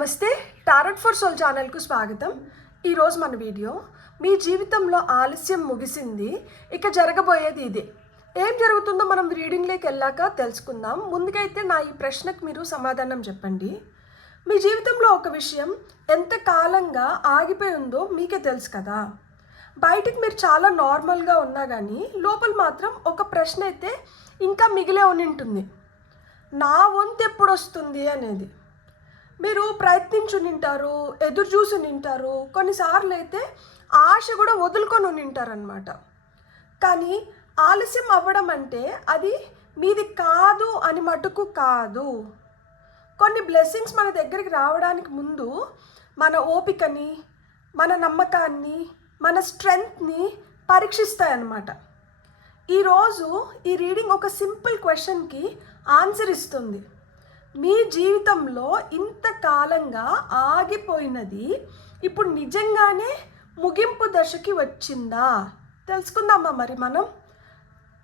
నమస్తే, tarot for soul ఛానల్కు స్వాగతం. ఈరోజు మన వీడియో మీ జీవితంలో ఆలస్యం ముగిసింది, ఇక జరగబోయేది ఇదే. ఏం జరుగుతుందో మనం రీడింగ్లోకి వెళ్ళాక తెలుసుకుందాం. ముందుకైతే నా ఈ ప్రశ్నకు మీరు సమాధానం చెప్పండి. మీ జీవితంలో ఒక విషయం ఎంత కాలంగా ఆగిపోయి ఉందో మీకే తెలుసు కదా. బయటికి మీరు చాలా నార్మల్గా ఉన్నా కానీ లోపల మాత్రం ఒక ప్రశ్న అయితే ఇంకా మిగిలే ఉంటుంది. నా వంతు ఎప్పుడు వస్తుంది అనేది. మీరు ప్రయత్నించునింటారు, ఎదురు చూసి నింటారు, కొన్నిసార్లు అయితే ఆశ కూడా వదులుకొని నింటారనమాట. కానీ ఆలస్యం అవ్వడం అంటే అది మీది కాదు అని మటుకు కాదు. కొన్ని బ్లెస్సింగ్స్ మన దగ్గరికి రావడానికి ముందు మన ఓపికని, మన నమ్మకాన్ని, మన స్ట్రెంగ్త్ని పరీక్షిస్తాయన్నమాట. ఈరోజు ఈ రీడింగ్ ఒక సింపుల్ క్వశ్చన్కి ఆన్సర్ ఇస్తుంది. మీ జీవితంలో ఇంతకాలంగా ఆగిపోయినది ఇప్పుడు నిజంగానే ముగింపు దశకి వచ్చిందా తెలుసుకుందామా మరి మనం.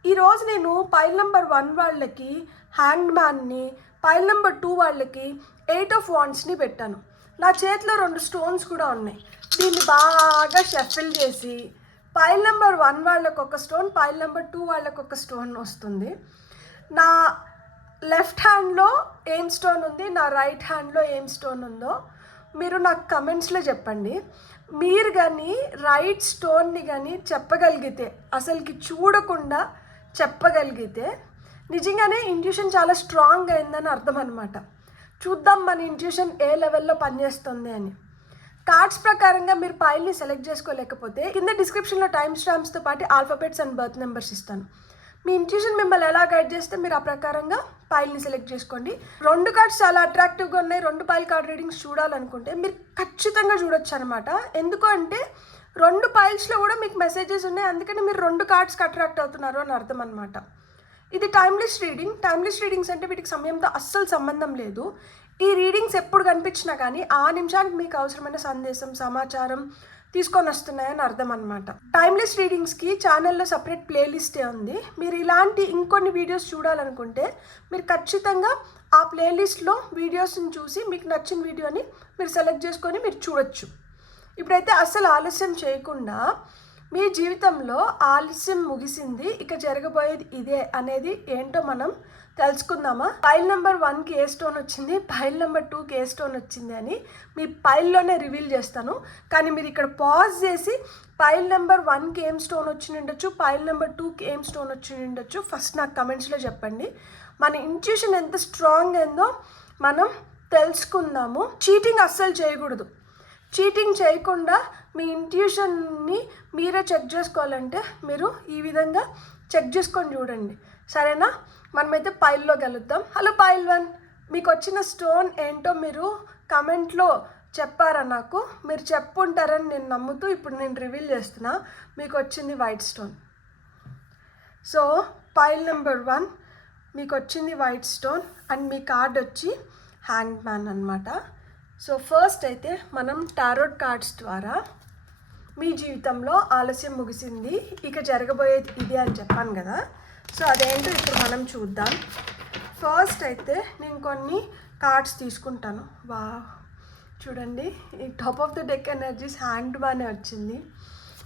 ఈరోజు నేను పైల్ నెంబర్ 1 వాళ్ళకి హ్యాండ్ మ్యాన్ని, పైల్ నెంబర్ 2 వాళ్ళకి 8 ఆఫ్ వాండ్స్ని పెట్టాను. నా చేతిలో 2 స్టోన్స్ కూడా ఉన్నాయి. దీన్ని బాగా షఫిల్ చేసి పైల్ నెంబర్ 1 వాళ్ళకి ఒక స్టోన్, పైల్ నెంబర్ 2 వాళ్ళకి ఒక స్టోన్ వస్తుంది. నా లెఫ్ట్ హ్యాండ్లో ఏం స్టోన్ ఉంది, నా రైట్ హ్యాండ్లో ఏం స్టోన్ ఉందో మీరు నాకు కమెంట్స్లో చెప్పండి. మీరు కానీ రైట్ స్టోన్ని కానీ చెప్పగలిగితే, అసలుకి చూడకుండా చెప్పగలిగితే నిజంగానే ఇంట్యూషన్ చాలా స్ట్రాంగ్ అయిందని అర్థం అనమాట. చూద్దాం మన ఇంట్యూషన్ ఏ లెవెల్లో పనిచేస్తుంది అని. కార్డ్స్ ప్రకారంగా మీరు పైల్ని సెలెక్ట్ చేసుకోలేకపోతే కింద డిస్క్రిప్షన్లో టైం స్టాంప్స్తో పాటు ఆల్ఫాబెట్స్ అండ్ బర్త్ నెంబర్స్ ఇస్తాను. మీ ఇంట్యూషన్ మిమ్మల్ని ఎలా గైడ్ చేస్తే మీరు ఆ ప్రకారంగా పైల్ని సెలెక్ట్ చేసుకోండి. 2 కార్డ్స్ చాలా అట్రాక్టివ్గా ఉన్నాయి. 2 పైల్ కార్డ్ రీడింగ్స్ చూడాలనుకుంటే మీరు ఖచ్చితంగా చూడొచ్చు అనమాట. ఎందుకు అంటే 2 పైల్స్లో కూడా మీకు మెసేజెస్ ఉన్నాయి, అందుకని మీరు 2 కార్డ్స్కి అట్రాక్ట్ అవుతున్నారు అని అర్థం అనమాట. ఇది టైమ్లెస్ రీడింగ్. టైమ్లెస్ రీడింగ్స్ అంటే వీటికి సమయంతో అస్సలు సంబంధం లేదు. ఈ రీడింగ్స్ ఎప్పుడు కనిపించినా కానీ ఆ నిమిషానికి మీకు అవసరమైన సందేశం, సమాచారం తీసుకొని వస్తున్నాయని అర్థం అనమాట. టైమ్లెస్ రీడింగ్స్కి ఛానల్లో సపరేట్ ప్లేలిస్టే ఉంది. మీరు ఇలాంటి ఇంకొన్ని వీడియోస్ చూడాలనుకుంటే మీరు ఖచ్చితంగా ఆ ప్లేలిస్ట్లో వీడియోస్ని చూసి మీకు నచ్చిన వీడియోని మీరు సెలెక్ట్ చేసుకొని మీరు చూడొచ్చు. ఇప్పుడైతే అస్సలు ఆలస్యం చేయకుండా మీ జీవితంలో ఆలస్యం ముగిసింది, ఇక జరగబోయేది ఇదే అనేది ఏంటో మనం తెలుసుకుందామా. పైల్ నెంబర్ 1కి ఏ స్టోన్ వచ్చింది, పైల్ నెంబర్ 2కి ఏ స్టోన్ వచ్చింది అని మీ పైల్లోనే రివీల్ చేస్తాను. కానీ మీరు ఇక్కడ పాజ్ చేసి పైల్ నెంబర్ 1కి ఏం స్టోన్ వచ్చి ఉండొచ్చు, పైల్ నెంబర్ 2కి ఏం స్టోన్ వచ్చి ఉండొచ్చు ఫస్ట్ నాకు కమెంట్స్లో చెప్పండి. మన ఇంట్యూషన్ ఎంత స్ట్రాంగ్ అయిందో మనం తెలుసుకుందాము. చీటింగ్ అస్సలు చేయకూడదు. చీటింగ్ చేయకుండా మీ ఇంట్యూషన్ని మీరే చెక్ చేసుకోవాలంటే మీరు ఈ విధంగా చెక్ చేసుకొని చూడండి, సరేనా? మనమైతే పైల్లో కలుద్దాం. హలో పైల్ 1, మీకు వచ్చిన స్టోన్ ఏంటో మీరు కమెంట్లో చెప్పారా నాకు? మీరు చెప్పుంటారని నేను నమ్ముతూ ఇప్పుడు నేను రివీల్ చేస్తున్నా. మీకు వచ్చింది white stone. So pile number 1 మీకు వచ్చింది white stone and me card వచ్చి హ్యాంగ్ మ్యాన్ అనమాట. సో ఫస్ట్ అయితే మనం టారోట్ కార్డ్స్ ద్వారా మీ జీవితంలో ఆలస్యం ముగిసింది, ఇక జరగబోయేది ఇదే అని చెప్పాను కదా. సో అదేంటో ఇప్పుడు మనం చూద్దాం. ఫస్ట్ అయితే నేను కొన్ని కార్డ్స్ తీసుకుంటాను. వా చూడండి, ఈ top of the deck energies hand బాగానే వచ్చింది.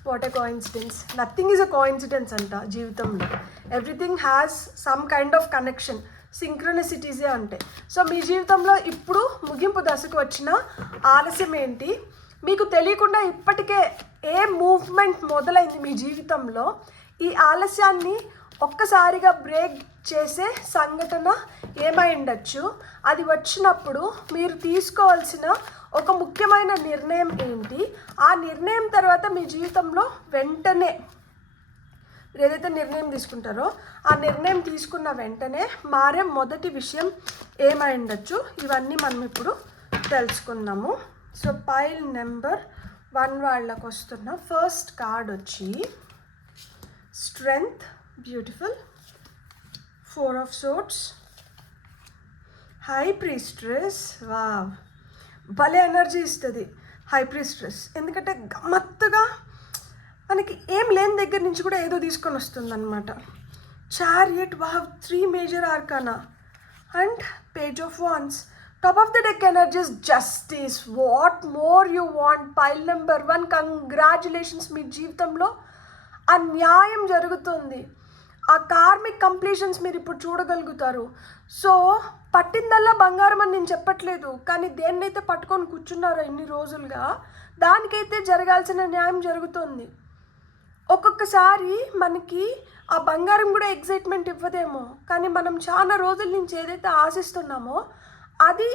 What a coincidence. Nothing is a coincidence అంట జీవితంలో. Everything has some kind of connection. సింక్రోనిసిటీసే ఉంటాయి. సో మీ జీవితంలో ఇప్పుడు ముగింపు దశకు వచ్చిన ఆలస్యం ఏంటి, మీకు తెలియకుండా ఇప్పటికే ఏ మూవ్మెంట్ మొదలైంది మీ జీవితంలో, ఈ ఆలస్యాన్ని ఒక్కసారిగా బ్రేక్ చేసే సంఘటన ఏమై ఉండొచ్చు, అది వచ్చినప్పుడు మీరు తీసుకోవాల్సిన ఒక ముఖ్యమైన నిర్ణయం ఏంటి, ఆ నిర్ణయం తర్వాత మీ జీవితంలో వెంటనే ఏదైతే నిర్ణయం తీసుకుంటారో ఆ నిర్ణయం తీసుకున్న వెంటనే మారే మొదటి విషయం ఏమై ఉండొచ్చు, ఇవన్నీ మనం ఇప్పుడు తెలుసుకుందాము. సో పైల్ నెంబర్ 1 వాళ్ళకు వస్తున్న ఫస్ట్ కార్డ్ వచ్చి strength, beautiful, 4 of swords, high priestess. Wow, భలే ఎనర్జీ ఇస్తుంది హై ప్రీస్ట్రెస్. ఎందుకంటే గమ్మత్తుగా మనకి ఏం లేని దగ్గర నుంచి కూడా ఏదో తీసుకొని వస్తుంది అనమాట. Chariot, wow, 3 major arcana and page of wands. Top of the deck energies justice. What more you want? Pile number 1, congratulations. మీ జీవితంలో ఆ న్యాయం జరుగుతుంది. ఆ కార్మిక్ కంప్లీషన్స్ మీరు ఇప్పుడు చూడగలుగుతారు. సో పట్టిందల్లా బంగారం అని నేను చెప్పట్లేదు, కానీ దేన్నైతే పట్టుకొని కూర్చున్నారో ఇన్ని రోజులుగా దానికైతే జరగాల్సిన న్యాయం జరుగుతుంది. ఒక్కొక్కసారి మనకి ఆ బంగారం కూడా ఎగ్జైట్మెంట్ ఇవ్వదేమో, కానీ మనం చాలా రోజుల నుంచి ఏదైతే ఆశిస్తున్నామో అది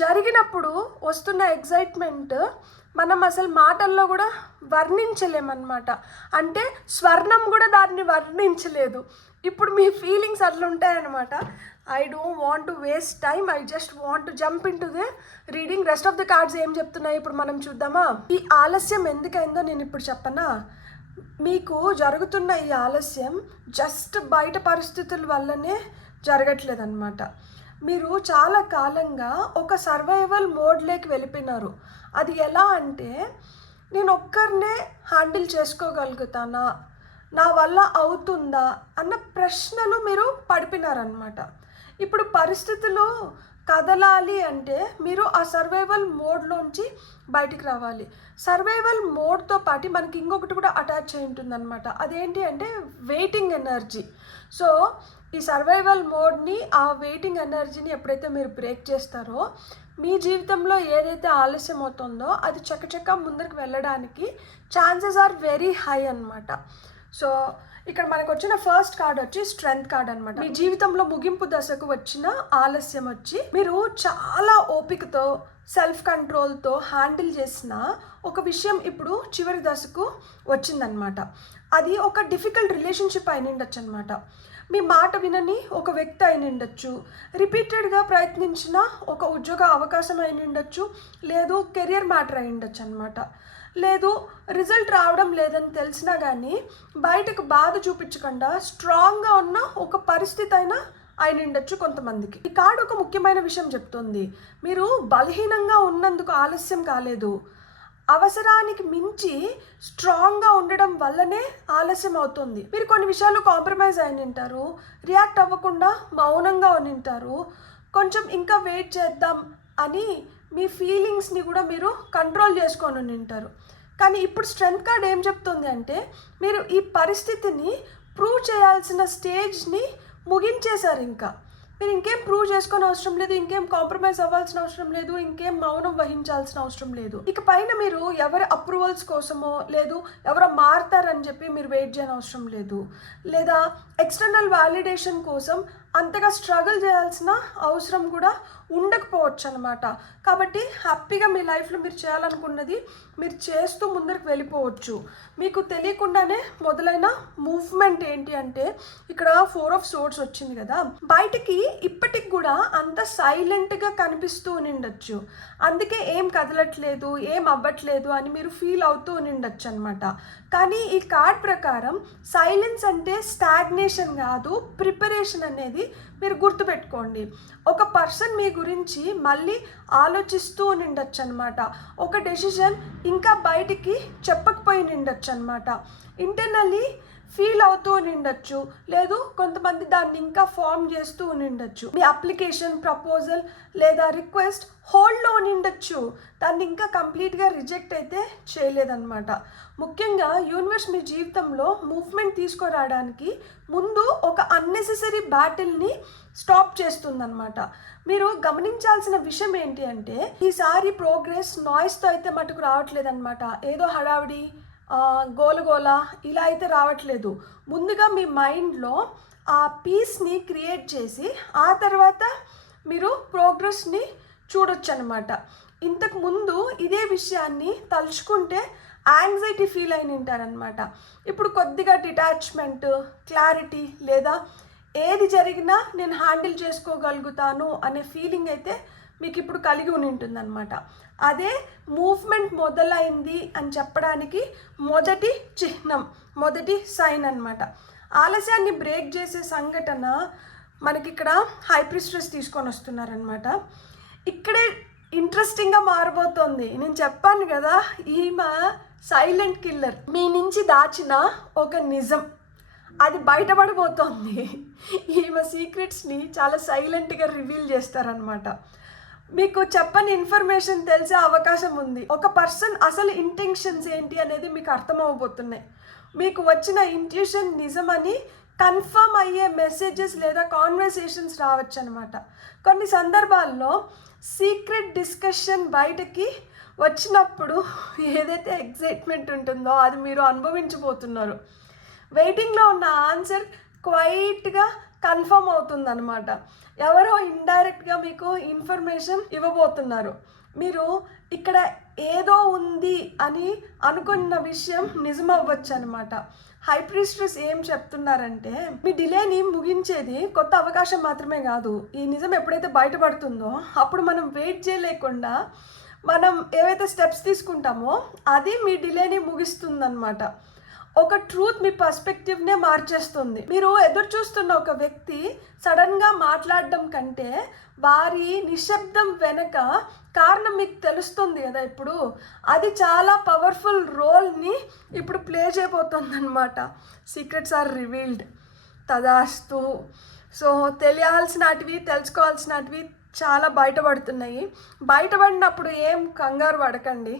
జరిగినప్పుడు వస్తున్న ఎగ్జైట్మెంట్ మనం అసలు మాటల్లో కూడా వర్ణించలేమన్నమాట. అంటే స్వర్ణం కూడా దాన్ని వర్ణించలేదు. ఇప్పుడు మీ ఫీలింగ్స్ అట్లా ఉంటాయన్నమాట. I don't want to waste time, I just want to jump in to the reading. Rest of the cards ఏం చెప్తున్నాయి ఇప్పుడు మనం చూద్దామా? ఈ ఆలస్యం ఎందుకైందో నేను ఇప్పుడు చెప్పనా? మీకు జరుగుతున్న ఈ ఆలస్యం జస్ట్ బయట పరిస్థితుల వల్లనే జరగట్లేదన్నమాట. మీరు చాలా కాలంగా ఒక సర్వైవల్ మోడ్లోకి వెళ్ళిపోయినారు. అది ఎలా అంటే, నేను ఒక్కరినే హ్యాండిల్ చేసుకోగలుగుతానా, నా వల్ల అవుతుందా అన్న ప్రశ్నలు మీరు పడిపోయినారనమాట. ఇప్పుడు పరిస్థితులు కదలాలి అంటే మీరు ఆ సర్వైవల్ మోడ్లోంచి బయటికి రావాలి. సర్వైవల్ మోడ్తో పాటు మనకి ఇంకొకటి కూడా అటాచ్ అయి ఉంటుందన్నమాట. అదేంటి అంటే వెయిటింగ్ ఎనర్జీ. సో ఈ సర్వైవల్ మోడ్ని, ఆ వెయిటింగ్ ఎనర్జీని ఎప్పుడైతే మీరు బ్రేక్ చేస్తారో మీ జీవితంలో ఏదైతే ఆలస్యం అవుతుందో అది చకచక ముందరికి వెళ్ళడానికి ఛాన్సెస్ ఆర్ వెరీ హై అన్నమాట. సో ఇక్కడ మనకు వచ్చిన ఫస్ట్ కార్డ్ వచ్చి స్ట్రెంగ్త్ కార్డ్ అనమాట. మీ జీవితంలో ముగింపు దశకు వచ్చిన ఆలస్యం వచ్చి మీరు చాలా ఓపికతో సెల్ఫ్ కంట్రోల్తో హ్యాండిల్ చేసిన ఒక విషయం ఇప్పుడు చివరి దశకు వచ్చిందనమాట. అది ఒక డిఫికల్ట్ రిలేషన్షిప్ అయిన ఉండొచ్చు అనమాట. మీ మాట వినని ఒక వ్యక్తి అయిన ఉండొచ్చు, రిపీటెడ్గా ప్రయత్నించిన ఒక ఉద్యోగ అవకాశం అయిన ఉండొచ్చు, లేదు కెరియర్ మ్యాటర్ అయి ఉండొచ్చు అనమాట. లేదు రిజల్ట్ రావడం లేదని తెలిసినా కానీ బయటకు బాధ చూపించకుండా స్ట్రాంగ్గా ఉన్న ఒక పరిస్థితి అయినా అయిన ఉండొచ్చు కొంతమందికి. ఈ కార్డు ఒక ముఖ్యమైన విషయం చెప్తుంది. మీరు బలహీనంగా ఉన్నందుకు ఆలస్యం కాలేదు, అవసరానికి మించి స్ట్రాంగ్గా ఉండడం వల్లనే ఆలస్యం అవుతుంది. మీరు కొన్ని విషయాలు కాంప్రమైజ్ అయిన ఉంటారు, రియాక్ట్ అవ్వకుండా మౌనంగా ఉంటారు, కొంచెం ఇంకా వెయిట్ చేద్దాం అని మీ ఫీలింగ్స్ని కూడా మీరు కంట్రోల్ చేసుకొని ఉంటారు. కానీ ఇప్పుడు స్ట్రెంగ్త్ కార్డ్ ఏం చెప్తుంది అంటే, మీరు ఈ పరిస్థితిని ప్రూవ్ చేయాల్సిన స్టేజ్ని ముగించేశారు. ఇంకా మీరు ఇంకేం ప్రూవ్ చేసుకొని అవసరం లేదు, ఇంకేం కాంప్రమైజ్ అవ్వాల్సిన అవసరం లేదు, ఇంకేం మౌనం వహించాల్సిన అవసరం లేదు. ఇక పైన మీరు ఎవరి అప్రూవల్స్ కోసమో లేదు ఎవరో మారుతారని చెప్పి మీరు వెయిట్ చేయని అవసరం లేదు, లేదా ఎక్స్టర్నల్ వ్యాలిడేషన్ కోసం అంతగా స్ట్రగుల్ చేయాల్సిన అవసరం కూడా ఉండకపోవచ్చు అనమాట. కాబట్టి హ్యాపీగా మీ లైఫ్లో మీరు చేయాలనుకున్నది మీరు చేస్తూ ముందరికి వెళ్ళిపోవచ్చు. మీకు తెలియకుండానే మొదలైన మూవ్మెంట్ ఏంటి అంటే, ఇక్కడ 4 ఆఫ్ సోర్డ్స్ వచ్చింది కదా, బయటికి ఇప్పటికి కూడా అంత సైలెంట్గా కనిపిస్తూ ఉండొచ్చు. అందుకే ఏం కదలట్లేదు, ఏం అవ్వట్లేదు అని మీరు ఫీల్ అవుతూ ఉండొచ్చు అనమాట. కానీ ఈ కార్డ్ ప్రకారం సైలెన్స్ అంటే స్టాగ్నేషన్ కాదు, ప్రిపరేషన్ అనేది మీరు గుర్తుపెట్టుకోండి. ఒక పర్సన్ మీ గురించి మళ్ళీ ఆలోచిస్తూ ఉండొచ్చు అనమాట. ఒక డెసిషన్ ఇంకా బయటికి చెప్పకపోయి ఉండొచ్చు అనమాట. ఇంటర్నల్లీ ఫీల్ అవుతూ ఉండొచ్చు, లేదు కొంతమంది దాన్ని ఇంకా ఫామ్ చేస్తూ ఉండొచ్చు. మీ అప్లికేషన్, ప్రపోజల్ లేదా రిక్వెస్ట్ హోల్డ్లో ఉండొచ్చు, దాన్ని ఇంకా కంప్లీట్గా రిజెక్ట్ అయితే చేయలేదన్నమాట. ముఖ్యంగా యూనివర్స్ మీ జీవితంలో మూవ్మెంట్ తీసుకురావడానికి ముందు ఒక అన్నెసెసరీ బ్యాటిల్ని స్టాప్ చేస్తుందన్నమాట. మీరు గమనించాల్సిన విషయం ఏంటి అంటే, ఈసారి ప్రోగ్రెస్ నాయిస్తో అయితే మటుకు రావట్లేదన్నమాట. ఏదో హడావిడి గోలగోల ఇలా అయితే రావట్లేదు. ముందుగా మీ మైండ్లో ఆ పీస్ని క్రియేట్ చేసి ఆ తర్వాత మీరు ప్రోగ్రెస్ని చూడొచ్చు అనమాట. ఇంతకు ముందు ఇదే విషయాన్ని తలుచుకుంటే యాంగ్జైటీ ఫీల్ అయిన ఉంటారనమాట. ఇప్పుడు కొద్దిగా డిటాచ్మెంట్, క్లారిటీ, లేదా ఏది జరిగినా నేను హ్యాండిల్ చేసుకోగలుగుతాను అనే ఫీలింగ్ అయితే మీకు ఇప్పుడు కలిగి ఉంటుందన్నమాట. అదే మూవ్మెంట్ మొదలైంది అని చెప్పడానికి మొదటి చిహ్నం, మొదటి సైన్ అన్నమాట. ఆలస్యాన్ని బ్రేక్ చేసే సంఘటన మనకి ఇక్కడ హై ప్రీస్ట్రెస్ తీసుకొని వస్తున్నారనమాట. ఇక్కడే ఇంట్రెస్టింగ్గా మారబోతోంది. నేను చెప్పాను కదా, ఈమె సైలెంట్ కిల్లర్. మీ నుంచి దాచిన ఒక నిజం అది బయటపడిపోతుంది. ఈమె సీక్రెట్స్ని చాలా సైలెంట్గా రివీల్ చేస్తారనమాట. మీకు చెప్పని ఇన్ఫర్మేషన్ తెలిసే అవకాశం ఉంది. ఒక పర్సన్ అసలు ఇంటెన్షన్స్ ఏంటి అనేది మీకు అర్థమవబోతున్నాయి. మీకు వచ్చిన ఇంట్యూషన్ నిజమని కన్ఫర్మ్ అయ్యే మెసేజెస్ లేదా కాన్వర్సేషన్స్ రావచ్చు అనమాట. కొన్ని సందర్భాల్లో సీక్రెట్ డిస్కషన్ బయటకి వచ్చినప్పుడు ఏదైతే ఎగ్జైట్మెంట్ ఉంటుందో అది మీరు అనుభవించబోతున్నారు. వెయిటింగ్లో ఉన్న ఆన్సర్ క్వైట్గా కన్ఫర్మ్ అవుతుందన్నమాట. ఎవరో ఇండైరెక్ట్గా మీకు ఇన్ఫర్మేషన్ ఇవ్వబోతున్నారు. మీరు ఇక్కడ ఏదో ఉంది అని అనుకున్న విషయం నిజమవ్వచ్చు అనమాట. హై ప్రీస్ట్రెస్ ఏం చెప్తున్నారంటే, మీ డిలేని ముగించేది కొత్త అవకాశం మాత్రమే కాదు. ఈ నిజం ఎప్పుడైతే బయటపడుతుందో అప్పుడు మనం వెయిట్ చేయలేకుండా మనం ఏవైతే స్టెప్స్ తీసుకుంటామో అది మీ డిలేని ముగిస్తుందన్నమాట. ఒక ట్రూత్ మీ పర్స్పెక్టివ్నే మార్చేస్తుంది. మీరు ఎదురు చూస్తున్న ఒక వ్యక్తి సడన్గా మాట్లాడడం కంటే వారి నిశ్శబ్దం వెనక కారణం మీకు తెలుస్తుంది కదా. ఇప్పుడు అది చాలా పవర్ఫుల్ రోల్ని ఇప్పుడు ప్లే చేయబోతుంది అనమాట. Secrets are revealed. తదాస్తు. సో తెలియాల్సినటివి తెలుసుకోవాల్సినటివి చాలా బయటపడుతున్నాయి. బయటపడినప్పుడు ఏం కంగారు పడకండి,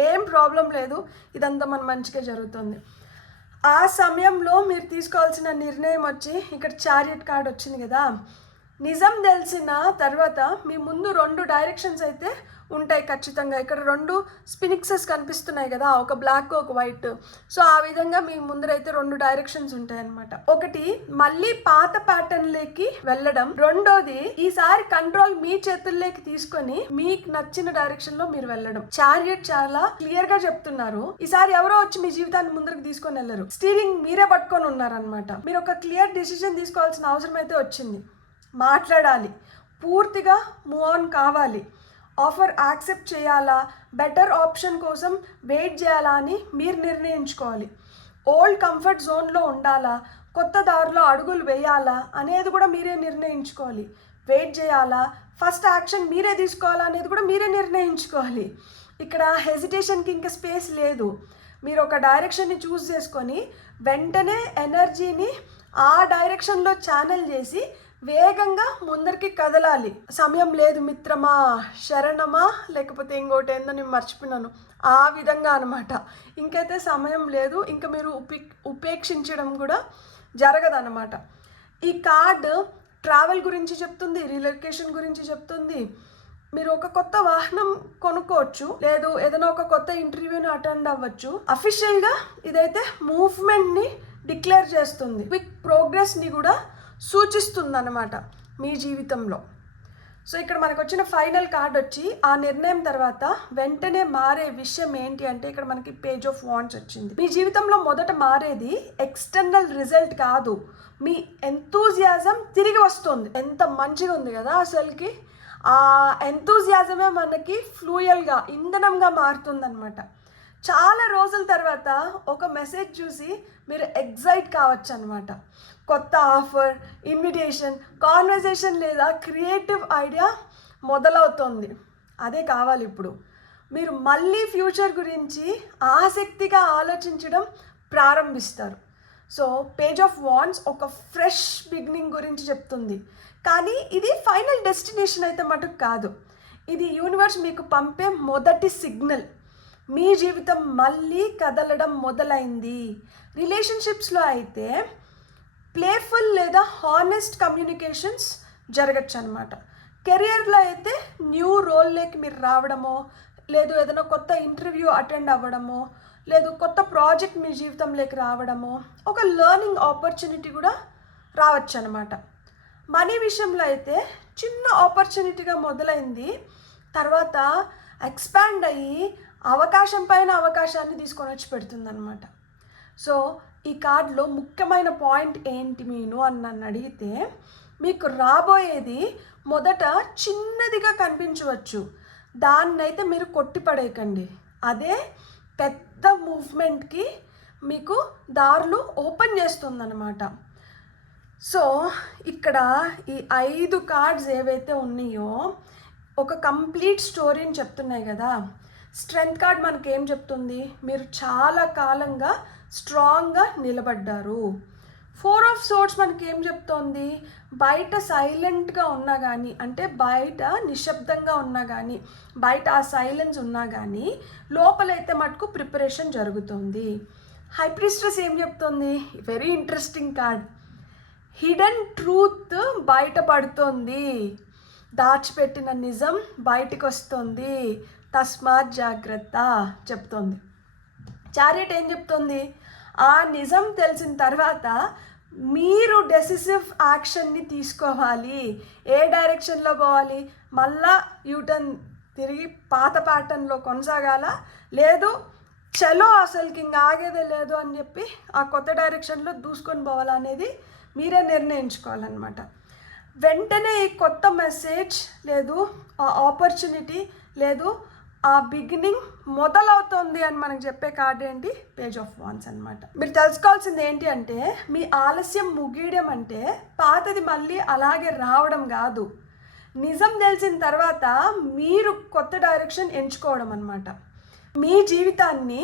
ఏం ప్రాబ్లం లేదు, ఇదంతా మన మంచిగా జరుగుతుంది. ఆ సమయంలో మీరు తీసుకోవాల్సిన నిర్ణయం వచ్చి ఇక్కడ చారియట్ కార్డ్ వచ్చింది కదా. నిజం తెలిసిన తర్వాత మీ ముందు 2 డైరెక్షన్స్ అయితే ఉంటాయి ఖచ్చితంగా. ఇక్కడ 2 స్పినిక్సెస్ కనిపిస్తున్నాయి కదా, ఒక బ్లాక్ ఒక వైట్. సో ఆ విధంగా మీ ముందరైతే 2 డైరెక్షన్స్ ఉంటాయి అనమాట. ఒకటి మళ్ళీ పాత ప్యాటర్న్లోకి వెళ్ళడం, రెండోది ఈసారి కంట్రోల్ మీ చేతుల్లోకి తీసుకొని మీకు నచ్చిన డైరెక్షన్ లో మీరు వెళ్ళడం. చారియట్ చాలా క్లియర్ గా చెప్తున్నారు, ఈసారి ఎవరో వచ్చి మీ జీవితాన్ని ముందరకు తీసుకొని వెళ్ళరు, స్టీరింగ్ మీరే పట్టుకొని ఉన్నారనమాట. మీరు ఒక క్లియర్ డిసిషన్ తీసుకోవాల్సిన అవసరం అయితే వచ్చింది. మాట్లాడాలి, పూర్తిగా మూవ్ ఆన్ కావాలి, ఆఫర్ యాక్సెప్ట్ చేయాలా, బెటర్ ఆప్షన్ కోసం వెయిట్ చేయాలా అని మీరు నిర్ణయించుకోవాలి. ఓల్డ్ కంఫర్ట్ జోన్లో ఉండాలా, కొత్త దారిలో అడుగులు వేయాలా అనేది కూడా మీరే నిర్ణయించుకోవాలి. వెయిట్ చేయాలా, ఫస్ట్ యాక్షన్ మీరే తీసుకోవాలా అనేది కూడా మీరే నిర్ణయించుకోవాలి. ఇక్కడ హెజిటేషన్కి ఇంకా స్పేస్ లేదు. మీరు ఒక డైరెక్షన్ని చూస్ చేసుకొని వెంటనే ఎనర్జీని ఆ డైరెక్షన్లో ఛానల్ చేసి వేగంగా ముందరికి కదలాలి. సమయం లేదు మిత్రమా, శరణమా, లేకపోతే ఇంకోటి ఏందో నేను మర్చిపోయినాను, ఆ విధంగా అనమాట. ఇంకైతే సమయం లేదు, ఇంకా మీరు ఉపేక్షించడం కూడా జరగదన్నమాట. ఈ కార్డు ట్రావెల్ గురించి చెప్తుంది, రిలొకేషన్ గురించి చెప్తుంది. మీరు ఒక కొత్త వాహనం కొనుక్కోవచ్చు, లేదు ఏదైనా ఒక కొత్త ఇంటర్వ్యూని అటెండ్ అవ్వచ్చు. అఫీషియల్గా ఇదైతే మూవ్మెంట్ని డిక్లేర్ చేస్తుంది, క్విక్ ప్రోగ్రెస్ని కూడా సూచిస్తుంది అన్నమాట మీ జీవితంలో. సో ఇక్కడ మనకు వచ్చిన ఫైనల్ కార్డ్ వచ్చి ఆ నిర్ణయం తర్వాత వెంటనే మారే విషయం ఏంటి అంటే, ఇక్కడ మనకి పేజ్ ఆఫ్ వాండ్స్ వచ్చింది. మీ జీవితంలో మొదట మారేది ఎక్స్టర్నల్ రిజల్ట్ కాదు, మీ ఎంతూజియాజం తిరిగి వస్తుంది. ఎంత మంచిగా ఉంది కదా అసలుకి. ఆ ఎంతూజియాజమే మనకి ఫ్లూయల్గా ఇంధనంగా మారుతుందన్నమాట. చాలా రోజుల తర్వాత ఒక మెసేజ్ చూసి మీరు ఎగ్జైట్ కావచ్చు అనమాట. కొత్త ఆఫర్, ఇన్విటేషన్, కాన్వర్సేషన్ లేదా క్రియేటివ్ ఐడియా మొదలవుతుంది. అదే కావాలి ఇప్పుడు. మీరు మళ్ళీ ఫ్యూచర్ గురించి ఆసక్తిగా ఆలోచించడం ప్రారంభిస్తారు. సో పేజ్ ఆఫ్ వాండ్స్ ఒక ఫ్రెష్ బిగినింగ్ గురించి చెప్తుంది, కానీ ఇది ఫైనల్ డెస్టినేషన్ అయితే మటుకు కాదు. ఇది యూనివర్స్ మీకు పంపే మొదటి సిగ్నల్. మీ జీవితం మళ్ళీ కదలడం మొదలైంది. రిలేషన్షిప్స్లో అయితే ప్లేఫుల్ లేదా హానెస్ట్ కమ్యూనికేషన్స్ జరగచ్చు అనమాట. కెరియర్లో అయితే న్యూ రోల్లోకి మీరు రావడమో, లేదు ఏదైనా కొత్త ఇంటర్వ్యూ అటెండ్ అవ్వడమో, లేదు కొత్త ప్రాజెక్ట్ మీ జీవితంలోకి రావడమో, ఒక లెర్నింగ్ ఆపర్చునిటీ కూడా రావచ్చు అనమాట. మనీ విషయంలో అయితే చిన్న ఆపర్చునిటీగా మొదలైంది, తర్వాత ఎక్స్పాండ్ అయ్యి అవకాశం పైన అవకాశాన్ని తీసుకొని వచ్చి పెడుతుందన్నమాట. సో ఈ కార్డులో ముఖ్యమైన పాయింట్ ఏంటి మీను అని నన్ను అడిగితే, మీకు రాబోయేది మొదట చిన్నదిగా కనిపించవచ్చు, దాన్నైతే మీరు కొట్టిపడేయకండి. అదే పెద్ద మూవ్మెంట్కి మీకు దారులు ఓపెన్ చేస్తుందన్నమాట. సో ఇక్కడ ఈ 5 కార్డ్స్ ఏవైతే ఉన్నాయో ఒక కంప్లీట్ స్టోరీని చెప్తున్నాయి కదా. స్ట్రెంగ్త్ కార్డ్ మనకి ఏం చెప్తుంది, మీరు చాలా కాలంగా స్ట్రాంగ్గా నిలబడ్డారు. 4 ఆఫ్ సోర్డ్స్ మనకి ఏం చెప్తోంది, బయట సైలెంట్గా ఉన్నా కానీ, అంటే బయట నిశ్శబ్దంగా ఉన్నా కానీ, బయట ఆ సైలెన్స్ ఉన్నా కానీ లోపలైతే మటుకు ప్రిపరేషన్ జరుగుతుంది. హై ప్రీస్ట్రెస్ ఏం చెప్తుంది, very interesting card, hidden truth బయటపడుతుంది, దాచిపెట్టిన నిజం బయటికి వస్తుంది, తస్మాత్ జాగ్రత్త చెప్తోంది. చారియట్ ఏం చెప్తుంది, ఆ నిజం తెలిసిన తర్వాత మీరు డెసిసివ్ యాక్షన్ని తీసుకోవాలి. ఏ డైరెక్షన్లో పోవాలి, మళ్ళా యూటర్న్ తిరిగి పాత ప్యాటర్న్లో కొనసాగాల, లేదు చలో అసలుకి ఇంకా ఆగేదే లేదు అని చెప్పి ఆ కొత్త డైరెక్షన్లో దూసుకొని పోవాలనేది మీరే నిర్ణయించుకోవాలన్నమాట. వెంటనే ఈ కొత్త మెసేజ్ లేదు, ఆ ఆపర్చునిటీ లేదు, ఆ బిగినింగ్ మొదలవుతుంది అని మనకు చెప్పే కార్డ్ ఏంటి, పేజ్ ఆఫ్ వాన్స్ అనమాట. మీరు తెలుసుకోవాల్సింది ఏంటి అంటే, మీ ఆలస్యం ముగియడం అంటే పాతది మళ్ళీ అలాగే రావడం కాదు, నిజం తెలిసిన తర్వాత మీరు కొత్త డైరెక్షన్ ఎంచుకోవడం అనమాట. మీ జీవితాన్ని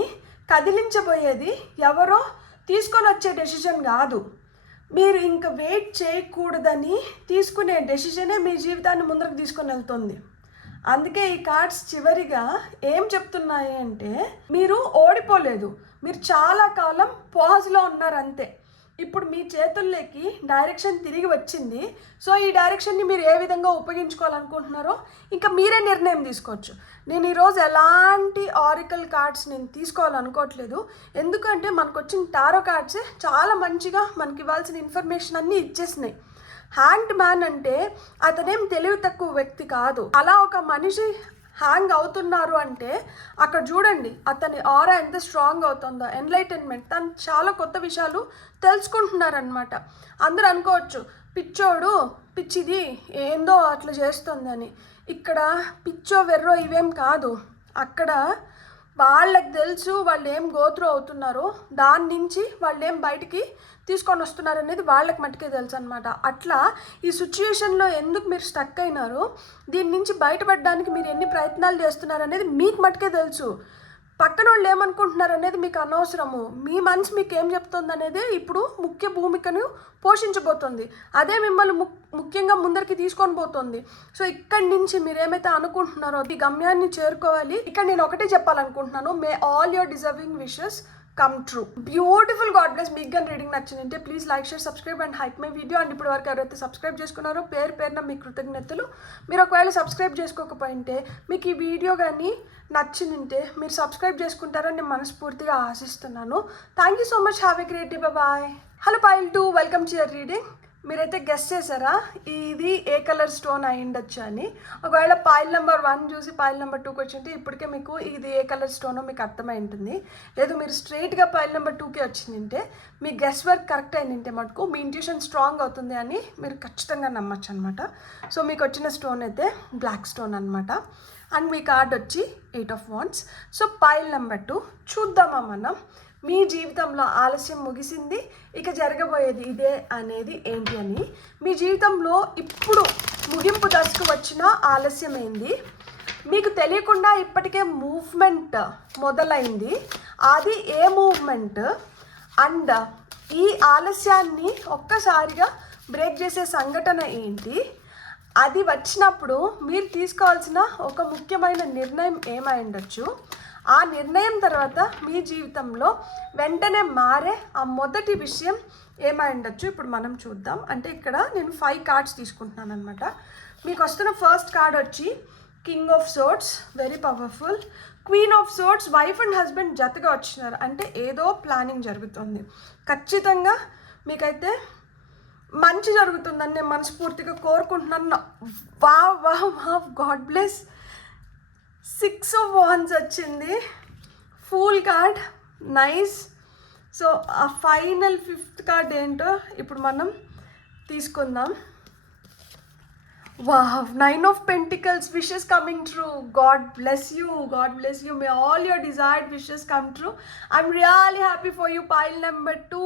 కదిలించబోయేది ఎవరో తీసుకొని వచ్చే డెసిషన్ కాదు, మీరు ఇంకా వెయిట్ చేయకూడదని తీసుకునే డెసిషనే మీ జీవితాన్ని ముందరకు తీసుకొని వెళ్తుంది. అందుకే ఈ కార్డ్స్ చివరిగా ఏం చెప్తున్నాయి అంటే, మీరు ఓడిపోలేదు, మీరు చాలా కాలం పాజ్లో ఉన్నారు అంతే. ఇప్పుడు మీ చేతుల్లోకి డైరెక్షన్ తిరిగి వచ్చింది. సో ఈ డైరెక్షన్ని మీరు ఏ విధంగా ఉపయోగించుకోవాలనుకుంటున్నారో ఇంకా మీరే నిర్ణయం తీసుకోవచ్చు. నేను ఈరోజు ఎలాంటి ఆరికల్ కార్డ్స్ నేను తీసుకోవాలనుకోవట్లేదు, ఎందుకంటే మనకు వచ్చిన టారో కార్డ్సే చాలా మంచిగా మనకి ఇవ్వాల్సిన ఇన్ఫర్మేషన్ అన్నీ ఇచ్చేసినాయి. హ్యాంగ్డ్ మ్యాన్ అంటే అతనేం తెలివి తక్కువ వ్యక్తి కాదు. అలా ఒక మనిషి హ్యాంగ్ అవుతున్నారు అంటే అక్కడ చూడండి అతని ఆరా ఎంత స్ట్రాంగ్ అవుతుందో, ఎన్లైటన్మెంట్, తను చాలా కొత్త విషయాలు తెలుసుకుంటున్నారనమాట. అందరూ అనుకోవచ్చు పిచ్చోడు పిచ్చిది ఏందో అట్లా చేస్తుందని. ఇక్కడ పిచ్చో వెర్రో ఇవేం కాదు, అక్కడ వాళ్ళకి తెలుసు వాళ్ళు ఏం గోత్రూ అవుతున్నారో, దాని నుంచి వాళ్ళు ఏం బయటికి తీసుకొని వస్తున్నారు అనేది వాళ్ళకి మట్టుకే తెలుసు అనమాట. అట్లా ఈ సిచ్యుయేషన్లో ఎందుకు మీరు స్టక్ అయినారు, దీని నుంచి బయటపడడానికి మీరు ఎన్ని ప్రయత్నాలు చేస్తున్నారు అనేది మీకు మట్టుకే తెలుసు. పక్కన వాళ్ళు ఏమనుకుంటున్నారు అనేది మీకు అనవసరము. మీ మనసు మీకు ఏం చెప్తుంది అనేది ఇప్పుడు ముఖ్య భూమికను పోషించబోతుంది, అదే మిమ్మల్ని ముఖ్యంగా ముందరికి తీసుకొని పోతుంది. సో ఇక్కడి నుంచి మీరు ఏమైతే అనుకుంటున్నారో ఈ గమ్యాన్ని చేరుకోవాలి. ఇక్కడ నేను ఒకటే చెప్పాలనుకుంటున్నాను, మే all your deserving wishes come true. Beautiful God bless. మీకు కానీ రీడింగ్ నచ్చిందంటే please like, share, subscribe and hype my video. And ఇప్పటి వరకు ఎవరైతే సబ్స్క్రైబ్ చేసుకున్నారో పేరున మీ కృతజ్ఞతలు. మీరు ఒకవేళ సబ్స్క్రైబ్ చేసుకోకపోయింటే, మీకు ఈ వీడియో కానీ నచ్చిందంటే మీరు సబ్స్క్రైబ్ చేసుకుంటారని నేను మనస్ఫూర్తిగా ఆశిస్తున్నాను. Thank you so much. Have a great day. Bye. Hello pile 2, welcome to your reading. మీరైతే గెస్ చేశారా ఇది ఏ కలర్ స్టోన్ అయి ఉండొచ్చు అని? ఒకవేళ పైల్ నెంబర్ 1 చూసి పైల్ నెంబర్ 2కి వచ్చింటే ఇప్పటికే మీకు ఇది ఏ కలర్ స్టోనో మీకు అర్థమై ఉంటుంది. లేదు మీరు స్ట్రైట్గా పైల్ నెంబర్ 2కి వచ్చిందంటే మీ గెస్ వర్క్ కరెక్ట్ అయిందంటే మటుకు మీ ఇంట్యూషన్ స్ట్రాంగ్ అవుతుంది అని మీరు ఖచ్చితంగా నమ్మచ్చు అనమాట. సో మీకు వచ్చిన స్టోన్ అయితే బ్లాక్ స్టోన్ అనమాట. అండ్ మీ కార్డ్ వచ్చి 8 of wands. So pile number 2 చూద్దామా మనం. మీ జీవితంలో ఆలస్యం ముగిసింది, ఇక జరగబోయేది ఇదే అనేది ఏంటి అని. మీ జీవితంలో ఇప్పుడు ముగింపు దశకు వచ్చిన ఆలస్యం ఏంది, మీకు తెలియకుండా ఇప్పటికే మూవ్మెంట్ మొదలైంది, అది ఏ మూవ్మెంట్, అండ్ ఈ ఆలస్యాన్ని ఒక్కసారిగా బ్రేక్ చేసే సంఘటన ఏంటి, అది వచ్చినప్పుడు మీరు తీసుకోవాల్సిన ఒక ముఖ్యమైన నిర్ణయం ఏమై ఉండొచ్చు, ఆ నిర్ణయం తర్వాత మీ జీవితంలో వెంటనే మారే ఆ మొదటి విషయం ఏమై ఉండొచ్చు ఇప్పుడు మనం చూద్దాం. అంటే ఇక్కడ నేను 5 కార్డ్స్ తీసుకుంటున్నాను అనమాట. మీకు వస్తున్న ఫస్ట్ కార్డ్ వచ్చి king of swords, very powerful. Queen of swords, wife and husband జతగా వచ్చినారు అంటే ఏదో ప్లానింగ్ జరుగుతుంది. ఖచ్చితంగా మీకైతే మంచి జరుగుతుందని నేను మనస్ఫూర్తిగా కోరుకుంటున్నాను. Wow god bless. 6 of wands వచ్చింది, fool card, nice. So uh final 5th card ఏంటో ఇప్పుడు మనం తీసుకుందాం. Wow, 9 of pentacles, wishes coming true. God bless you, god bless you. May all your desired wishes come true. I'm really happy for you. Pile number 2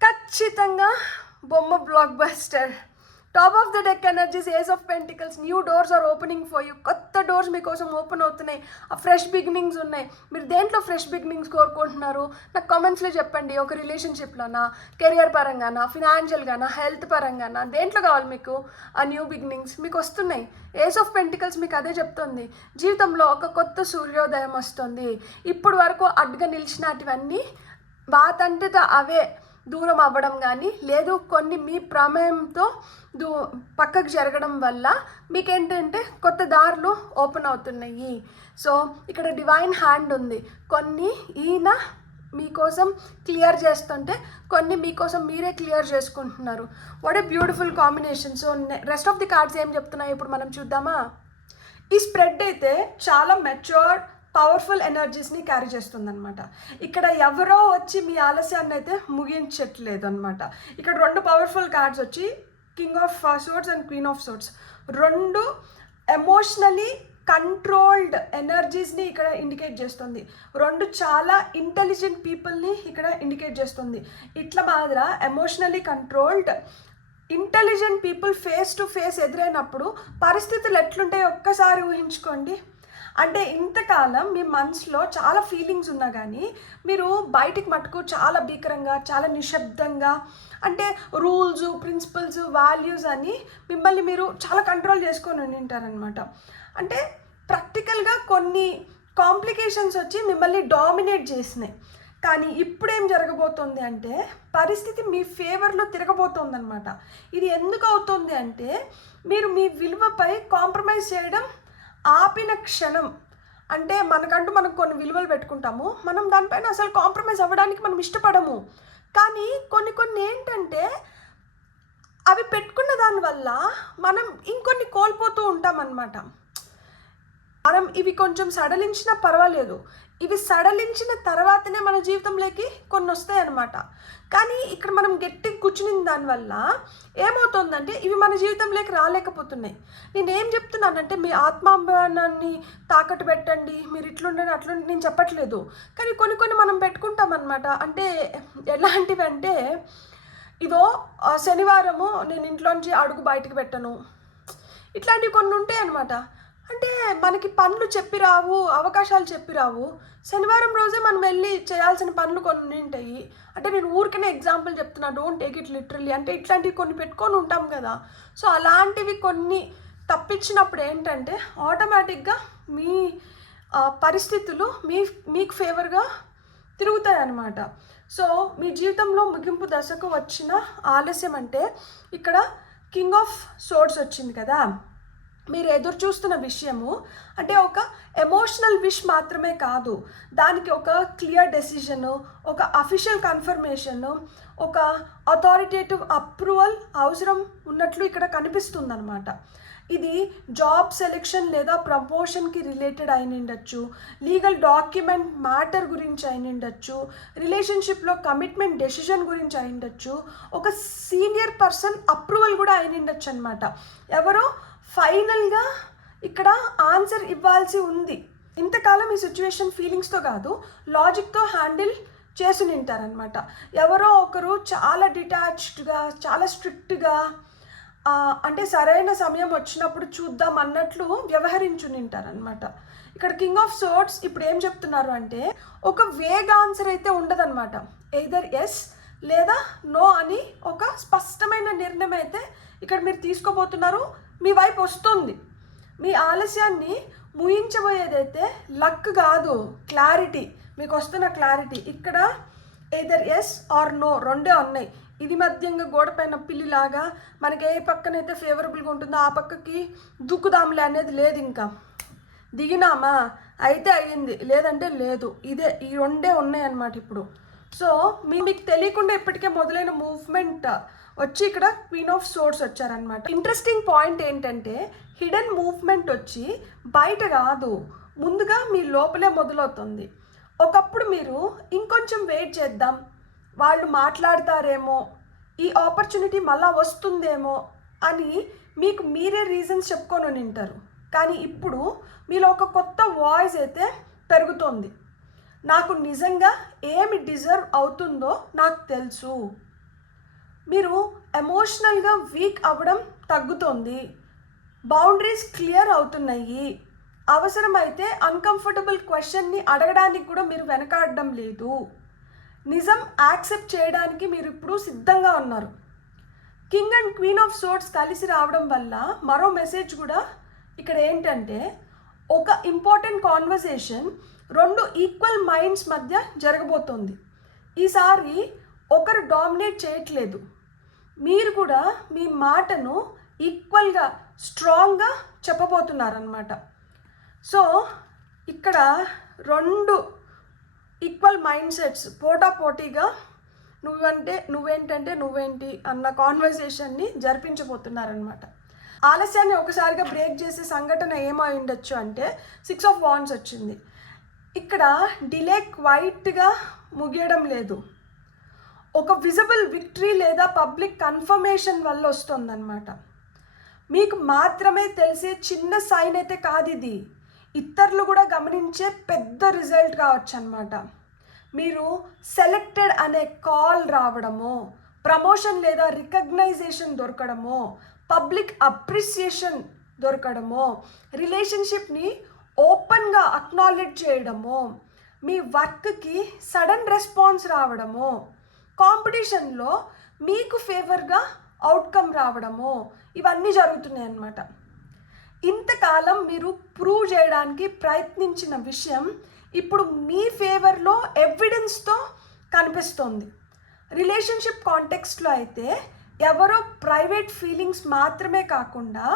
ఖచ్చితంగా బొమ్మ blockbuster. Top of the deck energies, ace of pentacles, new doors are opening for you. కొత్త doors మీకోసం open అవుతున్నాయి. ఆ fresh beginnings ఉన్నాయి. మీరు దేంట్లో fresh beginnings కోరుకుంటున్నారు నాకు కామెంట్స్లో చెప్పండి. ఒక రిలేషన్షిప్లోనా, కెరియర్ పరంగానా, ఫినాన్షియల్గానా, హెల్త్ పరంగానా, దేంట్లో కావాలి మీకు ఆ న్యూ బిగినింగ్స్? మీకు వస్తున్నాయి. ఏస్ ఆఫ్ పెంటికల్స్ మీకు అదే చెప్తుంది. జీవితంలో ఒక కొత్త సూర్యోదయం వస్తుంది. ఇప్పుడు వరకు అడ్డుగా నిలిచినటివన్నీ వాటంతట అవే దూరం అవ్వడం కానీ, లేదు కొన్ని మీ ప్రమేయంతో పక్కకు జరగడం వల్ల మీకేంటంటే కొత్త దారులు ఓపెన్ అవుతున్నాయి. సో ఇక్కడ డివైన్ హ్యాండ్ ఉంది. కొన్ని ఈయన మీకోసం క్లియర్ చేస్తుంటే కొన్ని మీకోసం మీరే క్లియర్ చేసుకుంటున్నారు. What a beautiful combination. So rest of the cards ఏం చెప్తున్నాయి ఇప్పుడు మనం చూద్దామా. ఈ స్ప్రెడ్ అయితే చాలా మెచ్యూర్డ్ పవర్ఫుల్ ఎనర్జీస్ని క్యారీ చేస్తుంది అనమాట. ఇక్కడ ఎవరో వచ్చి మీ ఆలస్యాన్ని అయితే ముగించట్లేదు అనమాట. ఇక్కడ 2 పవర్ఫుల్ కార్డ్స్ వచ్చి king of swords and queen of swords, 2 emotionally controlled ఎనర్జీస్ని ఇక్కడ ఇండికేట్ చేస్తుంది. 2 చాలా ఇంటెలిజెంట్ పీపుల్ని ఇక్కడ ఇండికేట్ చేస్తుంది. ఇట్లా మాదిర emotionally controlled intelligent people face to face ఎదురైనప్పుడు పరిస్థితులు ఎట్లుంటాయో ఒక్కసారి ఊహించుకోండి. అంటే ఇంతకాలం మీ మనసులో చాలా ఫీలింగ్స్ ఉన్నా కానీ మీరు బయటికి మటుకు చాలా భీకరంగా, చాలా నిశ్శబ్దంగా, అంటే రూల్స్, ప్రిన్సిపల్స్, వాల్యూస్ అని మిమ్మల్ని మీరు చాలా కంట్రోల్ చేసుకొని ఉంటారనమాట. అంటే ప్రాక్టికల్గా కొన్ని కాంప్లికేషన్స్ వచ్చి మిమ్మల్ని డామినేట్ చేసినాయి. కానీ ఇప్పుడేం జరగబోతుంది అంటే పరిస్థితి మీ ఫేవర్లో తిరగబోతుంది అనమాట. ఇది ఎందుకు అవుతుంది అంటే మీరు మీ విలువపై కాంప్రమైజ్ చేయడం ఆపిన క్షణం. అంటే మనకంటూ మనం కొన్ని విలువలు పెట్టుకుంటాము, మనం దానిపైన అసలు కాంప్రమైజ్ అవ్వడానికి మనం ఇష్టపడము. కానీ కొన్ని ఏంటంటే అవి పెట్టుకున్న దానివల్ల మనం ఇంకొన్ని కోల్పోతూ ఉంటాం అన్నమాట. మనం ఇవి కొంచెం సడలించినా పర్వాలేదు, ఇవి సడలించిన తర్వాతనే మన జీవితంలోకి కొన్ని వస్తాయి అన్నమాట. కానీ ఇక్కడ మనం గట్టి కూర్చుని దానివల్ల ఏమవుతుందంటే ఇవి మన జీవితంలోకి రాలేకపోతున్నాయి. నేనేం చెప్తున్నానంటే మీ ఆత్మాభిమానాన్ని తాకట్టు పెట్టండి, మీరు ఇట్లుండని అట్లుండి నేను చెప్పట్లేదు. కానీ కొన్ని మనం పెట్టుకుంటాం అన్నమాట. అంటే ఎలాంటివి అంటే ఇదో శనివారము నేను ఇంట్లోంచి అడుగు బయటకు పెట్టను, ఇట్లాంటివి కొన్ని ఉంటాయి అన్నమాట. అంటే మనకి పనులు చెప్పి రావు, అవకాశాలు చెప్పి రావు. శనివారం రోజే మనం వెళ్ళి చేయాల్సిన పనులు కొన్ని ఉంటాయి. అంటే నేను ఊరికనే ఎగ్జాంపుల్ చెప్తున్నా, డోంట్ టేక్ ఇట్ లిటరల్లీ. అంటే ఇట్లాంటివి కొన్ని పెట్టుకొని ఉంటాం కదా. సో అలాంటివి కొన్ని తప్పించినప్పుడు ఏంటంటే ఆటోమేటిక్గా మీ పరిస్థితులు మీకు ఫేవర్గా తిరుగుతాయి అన్నమాట. సో మీ జీవితంలో ముగింపు దశకు వచ్చిన ఆలస్యం అంటే ఇక్కడ కింగ్ ఆఫ్ సోర్డ్స్ వచ్చింది కదా. మీరు ఎదురు చూస్తున్న విషయము అంటే ఒక ఎమోషనల్ విష్ మాత్రమే కాదు, దానికి ఒక క్లియర్ డెసిషను, ఒక అఫీషియల్ కన్ఫర్మేషను, ఒక అథారిటేటివ్ అప్రూవల్ అవసరం ఉన్నట్లు ఇక్కడ కనిపిస్తుంది అనమాట. ఇది జాబ్ సెలెక్షన్ లేదా ప్రమోషన్కి రిలేటెడ్ అయినండొచ్చు, లీగల్ డాక్యుమెంట్ మ్యాటర్ గురించి అయినండొచ్చు, రిలేషన్షిప్లో కమిట్మెంట్ డెసిషన్ గురించి అయినండొచ్చు, ఒక సీనియర్ పర్సన్ అప్రూవల్ కూడా అయినండొచ్చు అనమాట. ఎవరో ఫైనల్గా ఇక్కడ ఆన్సర్ ఇవ్వాల్సి ఉంది. ఇంతకాలం ఈ సిచ్యువేషన్ ఫీలింగ్స్తో కాదు, లాజిక్తో హ్యాండిల్ చేసి నింటారనమాట. ఎవరో ఒకరు చాలా డిటాచ్డ్గా, చాలా స్ట్రిక్ట్గా, అంటే సరైన సమయం వచ్చినప్పుడు చూద్దాం అన్నట్లు వ్యవహరించు నింటారనమాట. ఇక్కడ కింగ్ ఆఫ్ సోర్డ్స్ ఇప్పుడు ఏం చెప్తున్నారు అంటే ఒక వేగ్ ఆన్సర్ అయితే ఉండదన్నమాట. ఎయిదర్ ఎస్ లేదా నో అని ఒక స్పష్టమైన నిర్ణయం అయితే ఇక్కడ మీరు తీసుకోబోతున్నారు. మీ వైపు వస్తుంది. మీ ఆలస్యాన్ని ముయించబోయేదైతే లక్ కాదు, క్లారిటీ. మీకు వస్తున్న క్లారిటీ ఇక్కడ ఎయిదర్ ఎస్ ఆర్ నో రెండే ఉన్నాయి. ఇది మధ్యంగా గోడ పైన పిల్లిలాగా మనకి ఏ పక్కనైతే ఫేవరబుల్గా ఉంటుందో ఆ పక్కకి దుక్కుదాములే అనేది లేదు. ఇంకా దిగినామా అయితే అయ్యింది, లేదంటే లేదు. ఈ రెండే ఉన్నాయి అన్నమాట ఇప్పుడు. సో మీకు తెలియకుండా ఇప్పటికే మొదలైన మూవ్మెంట్ వచ్చి ఇక్కడ క్వీన్ ఆఫ్ సోర్డ్స్ వచ్చారనమాట. ఇంట్రెస్టింగ్ పాయింట్ ఏంటంటే హిడెన్ మూవ్మెంట్ వచ్చి బయట కాదు, ముందుగా మీ లోపలే మొదలవుతుంది. ఒకప్పుడు మీరు ఇంకొంచెం వెయిట్ చేద్దాం, వాళ్ళు మాట్లాడతారేమో, ఈ ఆపర్చునిటీ మళ్ళా వస్తుందేమో అని మీకు మీరే రీజన్స్ చెప్పుకొని ఉంటారు. కానీ ఇప్పుడు మీలో ఒక కొత్త వాయిస్ అయితే పెరుగుతోంది. నాకు నిజంగా ఏమి డిజర్వ్ అవుతుందో నాకు తెలుసు. మీరు ఎమోషనల్గా వీక్ అవ్వడం తగ్గుతుంది, బౌండరీస్ క్లియర్ అవుతున్నాయి, అవసరమైతే అన్కంఫర్టబుల్ క్వశ్చన్ని అడగడానికి కూడా మీరు వెనకాడడం లేదు, నిజం యాక్సెప్ట్ చేయడానికి మీరు ఇప్పుడు సిద్ధంగా ఉన్నారు. King and queen of swords కలిసి రావడం వల్ల మరో మెసేజ్ కూడా ఇక్కడ ఏంటంటే, ఒక ఇంపార్టెంట్ కాన్వర్సేషన్ రెండు ఈక్వల్ మైండ్స్ మధ్య జరగబోతోంది. ఈసారి ఒకరు డామినేట్ చేయట్లేదు, మీరు కూడా మీ మాటను ఈక్వల్గా స్ట్రాంగ్గా చెప్పబోతున్నారనమాట. సో ఇక్కడ రెండు ఈక్వల్ మైండ్ సెట్స్ పోటాపోటీగా నువ్వేంటి అన్న కాన్వర్సేషన్ని జరిపించబోతున్నారనమాట. ఆలస్యాన్ని ఒకసారిగా బ్రేక్ చేసే సంఘటన ఏమై ఉండొచ్చు అంటే 6 of Wands వచ్చింది. ఇక్కడ డిలే క్వైట్గా ముగియడం లేదు, ఒక విజిబుల్ విక్టరీ లేదా పబ్లిక్ కన్ఫర్మేషన్ వల్ల వస్తుందన్నమాట. మీకు మాత్రమే తెలిసే చిన్న సైన్ అయితే కాదు ఇది, ఇతరులు కూడా గమనించే పెద్ద రిజల్ట్ కావచ్చు అనమాట. మీరు సెలెక్టెడ్ అనే కాల్ రావడమో, ప్రమోషన్ లేదా రికగ్నైజేషన్ దొరకడమో, పబ్లిక్ అప్రిసియేషన్ దొరకడమో, రిలేషన్షిప్ని ఓపెన్గా అక్నాలెడ్జ్ చేయడమో, మీ వర్క్కి సడన్ రెస్పాన్స్ రావడమో, కాంపిటీషన్లో మీకు ఫేవర్గా అవుట్కమ్ రావడమో, ఇవన్నీ జరుగుతున్నాయి అన్నమాట. ఇంతకాలం మీరు ప్రూవ్ చేయడానికి ప్రయత్నించిన విషయం ఇప్పుడు మీ ఫేవర్లో ఎవిడెన్స్తో కనిపిస్తోంది. రిలేషన్షిప్ కాంటెక్స్ట్లో అయితే ఎవరో ప్రైవేట్ ఫీలింగ్స్ మాత్రమే కాకుండా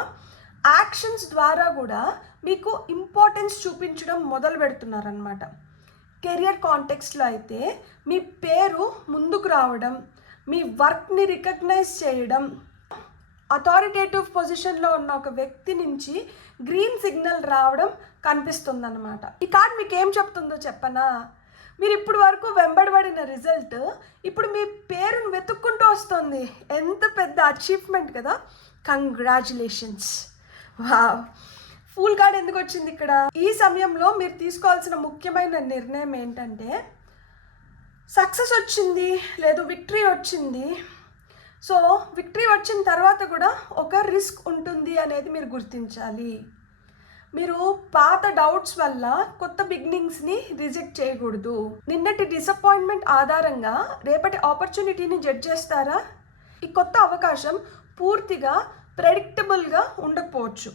యాక్షన్స్ ద్వారా కూడా మీకు ఇంపార్టెన్స్ చూపించడం మొదలు పెడుతున్నారనమాట. కెరియర్ కాంటెక్స్ట్లో అయితే మీ పేరు ముందుకు రావడం, మీ వర్క్ని రికగ్నైజ్ చేయడం, అథారిటేటివ్ పొజిషన్లో ఉన్న ఒక వ్యక్తి నుంచి గ్రీన్ సిగ్నల్ రావడం కనిపిస్తుందన్నమాట. ఈ కార్డ్ మీకు ఏం చెప్తుందో చెప్పనా? మీరు ఇప్పుడు వరకు వెంబడబడిన రిజల్ట్ ఇప్పుడు మీ పేరును వెతుక్కుంటూ వస్తుంది. ఎంత పెద్ద అచీవ్మెంట్ కదా, కంగ్రాచులేషన్స్. వావ్, ఫుల్ కార్డ్ ఎందుకు వచ్చింది ఇక్కడ? ఈ సమయంలో మీరు తీసుకోవాల్సిన ముఖ్యమైన నిర్ణయం ఏంటంటే, సక్సెస్ వచ్చింది లేదు విక్టరీ వచ్చింది, సో విక్టరీ వచ్చిన తర్వాత కూడా ఒక రిస్క్ ఉంటుంది అనేది మీరు గుర్తించాలి. మీరు పాత డౌట్స్ వల్ల కొత్త బిగినింగ్స్ని రిజెక్ట్ చేయకూడదు. నిన్నటి డిసప్పాయింట్మెంట్ ఆధారంగా రేపటి ఆపర్చునిటీని జడ్జ్ చేస్తారా? ఈ కొత్త అవకాశం పూర్తిగా ప్రెడిక్టబుల్గా ఉండకపోవచ్చు,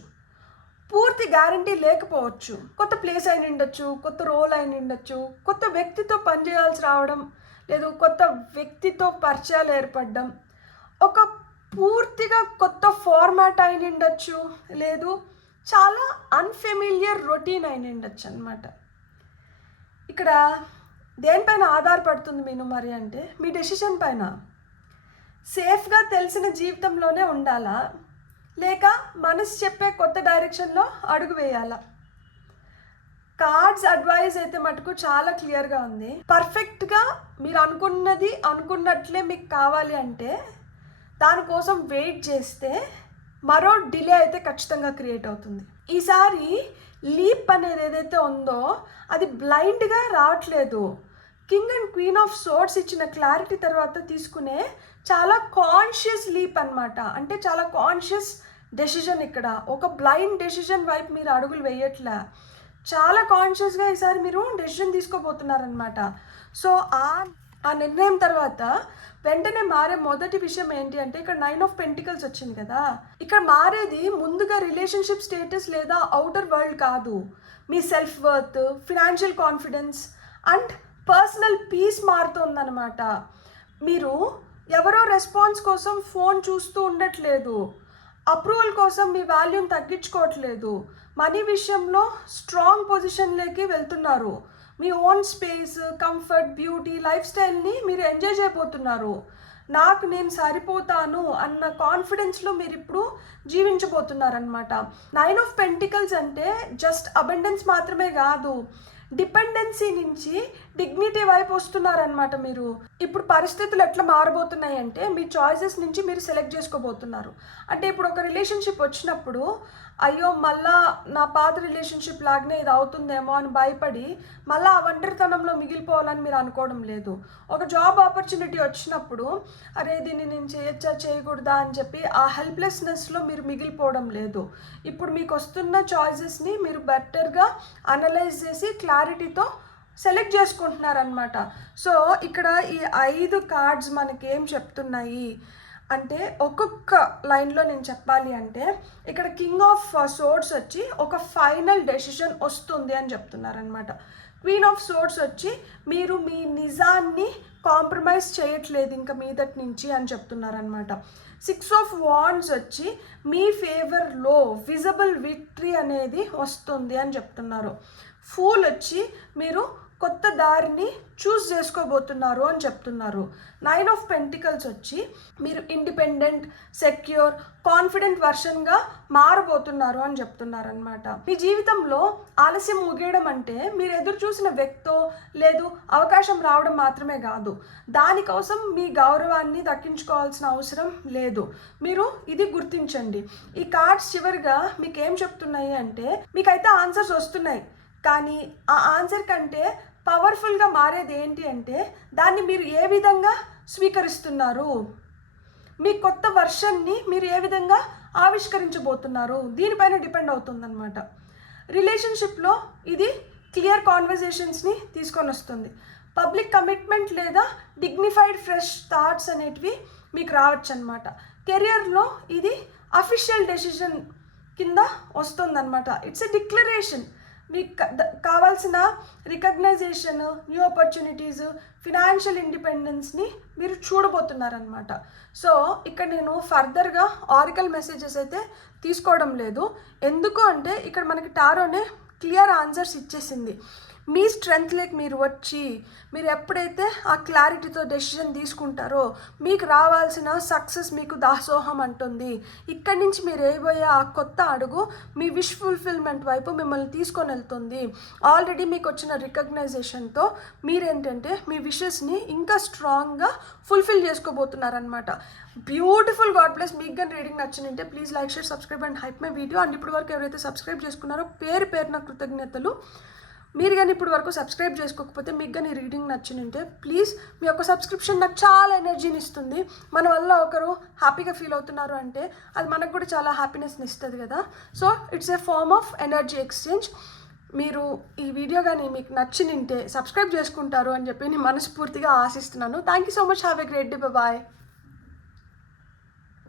పూర్తి గ్యారంటీ లేకపోవచ్చు. కొత్త ప్లేస్ అయిన ఉండొచ్చు, కొత్త రోల్ అయిన ఉండొచ్చు, కొత్త వ్యక్తితో పనిచేయాల్సి రావడం, లేదు కొత్త వ్యక్తితో పరిచయాలు ఏర్పడడం, ఒక పూర్తిగా కొత్త ఫార్మాట్ అయిన ఉండొచ్చు, లేదు చాలా అన్ఫెమిలియర్ రొటీన్ అయిన ఉండొచ్చు అనమాట. ఇక్కడ దేనిపైన ఆధారపడుతుంది మీరు మరి అంటే, మీ డెసిషన్ పైన. సేఫ్గా తెలిసిన జీవితంలోనే ఉండాలా, లేక మనసు చెప్పే కొత్త డైరెక్షన్లో అడుగు వేయాలా? కార్డ్స్ అడ్వైస్ అయితే మటుకు చాలా క్లియర్గా ఉంది. పర్ఫెక్ట్గా మీరు అనుకున్నట్లే మీకు కావాలి అంటే దానికోసం వెయిట్ చేస్తే మరో డిలే అయితే ఖచ్చితంగా క్రియేట్ అవుతుంది. ఈసారి లీప్ అనేది ఏదైతే ఉందో అది బ్లైండ్గా రావట్లేదు. King and queen of swords ఇచ్చిన క్లారిటీ తర్వాత తీసుకునే చాలా కాన్షియస్ లీప్ అనమాట. అంటే చాలా కాన్షియస్ డెసిషన్. ఇక్కడ ఒక బ్లైండ్ డెసిషన్ వైపు మీరు అడుగులు వేయట్లే, చాలా కాన్షియస్గా ఈసారి మీరు డెసిషన్ తీసుకోబోతున్నారనమాట. సో ఆ నిర్ణయం తర్వాత వెంటనే మారే మొదటి విషయం ఏంటి అంటే, ఇక్కడ 9 of Pentacles వచ్చింది కదా, ఇక్కడ మారేది ముందుగా రిలేషన్షిప్ స్టేటస్ లేదా అవుటర్ వరల్డ్ కాదు, మీ self worth, financial confidence and personal peace మారుతుందన్నమాట. మీరు ఎవరో రెస్పాన్స్ కోసం ఫోన్ చూస్తూ ఉండట్లేదు, అప్రూవల్ కోసం మీ వాల్యూని తగ్గించుకోవట్లేదు, మనీ విషయంలో స్ట్రాంగ్ పొజిషన్లోకి వెళ్తున్నారు, మీ own space, comfort, beauty, life స్టైల్ని మీరు ఎంజాయ్ చేయబోతున్నారు. నేను సరిపోతాను అన్న కాన్ఫిడెన్స్లో మీరు ఇప్పుడు జీవించబోతున్నారనమాట. 9 of Pentacles అంటే జస్ట్ అబండెన్స్ మాత్రమే కాదు, డిపెండెన్సీ నుంచి డిగ్నిటీ వైపు వస్తున్నారనమాట. మీరు ఇప్పుడు పరిస్థితులు ఎట్లా మారబోతున్నాయి అంటే, మీ చాయిసెస్ నుంచి మీరు సెలెక్ట్ చేసుకోబోతున్నారు. అంటే ఇప్పుడు ఒక రిలేషన్షిప్ వచ్చినప్పుడు అయ్యో మళ్ళా నా పాత రిలేషన్షిప్ లాగానే ఇది అవుతుందేమో అని భయపడి మళ్ళీ ఆ ఒంటరితనంలో మిగిలిపోవాలని మీరు అనుకోవడం లేదు. ఒక జాబ్ ఆపర్చునిటీ వచ్చినప్పుడు అరే దీన్ని నేను చేయొచ్చా చేయకూడదా అని చెప్పి ఆ హెల్ప్లెస్నెస్లో మీరు మిగిలిపోవడం లేదు. ఇప్పుడు మీకు వస్తున్న చాయిసెస్ని మీరు బెటర్గా అనలైజ్ చేసి క్లారిటీతో సెలెక్ట్ చేసుకుంటున్నారనమాట. సో ఇక్కడ ఈ 5 కార్డ్స్ మనకేం చెప్తున్నాయి అంటే, ఒక్కొక్క లైన్లో నేను చెప్పాలి అంటే ఇక్కడ కింగ్ ఆఫ్ సోర్డ్స్ వచ్చి ఒక ఫైనల్ డెసిషన్ వస్తుంది అని చెప్తున్నారనమాట. క్వీన్ ఆఫ్ సోర్డ్స్ వచ్చి మీరు మీ నిజాన్ని కాంప్రమైజ్ చేయట్లేదు ఇంకా మీదటి నుంచి అని చెప్తున్నారనమాట. 6 ఆఫ్ వాండ్స్ వచ్చి మీ ఫేవర్లో విజిబుల్ విక్టరీ అనేది వస్తుంది అని చెప్తున్నారు. ఫూల్ వచ్చి మీరు కొత్త దారిని చూస్ చేసుకోబోతున్నారు అని చెప్తున్నారు. 9 ఆఫ్ పెంటికల్స్ వచ్చి మీరు ఇండిపెండెంట్, సెక్యూర్, కాన్ఫిడెంట్ వర్షన్గా మారబోతున్నారు అని చెప్తున్నారు అనమాట. మీ జీవితంలో ఆలస్యం ముగియడం అంటే మీరు ఎదురు చూసిన వ్యక్తో లేదు అవకాశం రావడం మాత్రమే కాదు, దానికోసం మీ గౌరవాన్ని దక్కించుకోవాల్సిన అవసరం లేదు. మీరు ఇది గుర్తించండి. ఈ కార్డ్స్ చివరిగా మీకు ఏం చెప్తున్నాయి అంటే, మీకైతే ఆన్సర్స్ వస్తున్నాయి కానీ ఆ ఆన్సర్ కంటే పవర్ఫుల్గా మారేది ఏంటి అంటే దాన్ని మీరు ఏ విధంగా స్వీకరిస్తున్నారు, మీ కొత్త వర్షన్ని మీరు ఏ విధంగా ఆవిష్కరించబోతున్నారు దీనిపైన డిపెండ్ అవుతుందన్నమాట. రిలేషన్షిప్లో ఇది క్లియర్ కాన్వర్జేషన్స్ని తీసుకొని వస్తుంది. పబ్లిక్ కమిట్మెంట్ లేదా డిగ్నిఫైడ్ ఫ్రెష్ థాట్స్ అనేటివి మీకు రావచ్చు అనమాట. కెరియర్లో ఇది అఫీషియల్ డెసిషన్ కింద వస్తుందన్నమాట. It's a declaration. మీకు కావాల్సిన రికగ్నైజేషన్, న్యూ ఆపర్చునిటీస్, ఫినాన్షియల్ ఇండిపెండెన్స్ని మీరు చూడబోతున్నారనమాట. సో ఇక్కడ నేను ఫర్దర్గా ఆరికల్ మెసేజెస్ అయితే తీసుకోవడం లేదు. ఎందుకు అంటే ఇక్కడ మనకి టారోనే క్లియర్ ఆన్సర్స్ ఇచ్చేసింది. మీ స్ట్రెంగ్త్ లేక మీరు వచ్చి మీరు ఎప్పుడైతే ఆ క్లారిటీతో డెసిషన్ తీసుకుంటారో మీకు రావాల్సిన సక్సెస్ మీకు దాసోహం అంటుంది. ఇక్కడి నుంచి మీరు వేయబోయే ఆ కొత్త అడుగు మీ విష్ ఫుల్ఫిల్మెంట్ వైపు మిమ్మల్ని తీసుకొని వెళ్తుంది. ఆల్రెడీ మీకు వచ్చిన రికగ్నైజేషన్తో మీరేంటంటే మీ విషెస్ని ఇంకా స్ట్రాంగ్గా ఫుల్ఫిల్ చేసుకోబోతున్నారనమాట. బ్యూటిఫుల్. God bless. మీకు కానీ రీడింగ్ నచ్చిందంటే please like, share, subscribe and hype my video. And ఇప్పటి వరకు ఎవరైతే సబ్స్క్రైబ్ చేసుకున్నారో పేరు పేరున కృతజ్ఞతలు. మీరు కానీ ఇప్పుడు వరకు సబ్స్క్రైబ్ చేసుకోకపోతే మీకు కానీ రీడింగ్ నచ్చినంటే ప్లీజ్ మీ యొక్క సబ్స్క్రిప్షన్ నాకు చాలా ఎనర్జీని ఇస్తుంది. మన వల్ల ఒకరు హ్యాపీగా ఫీల్ అవుతున్నారు అంటే అది మనకు కూడా చాలా హ్యాపీనెస్ని ఇస్తుంది కదా. So it's a form of energy exchange. మీరు ఈ వీడియో కానీ మీకు నచ్చినంటే సబ్స్క్రైబ్ చేసుకుంటారు అని చెప్పి నేను మనస్ఫూర్తిగా ఆశిస్తున్నాను. Thank you so much. Have a great day. Bye.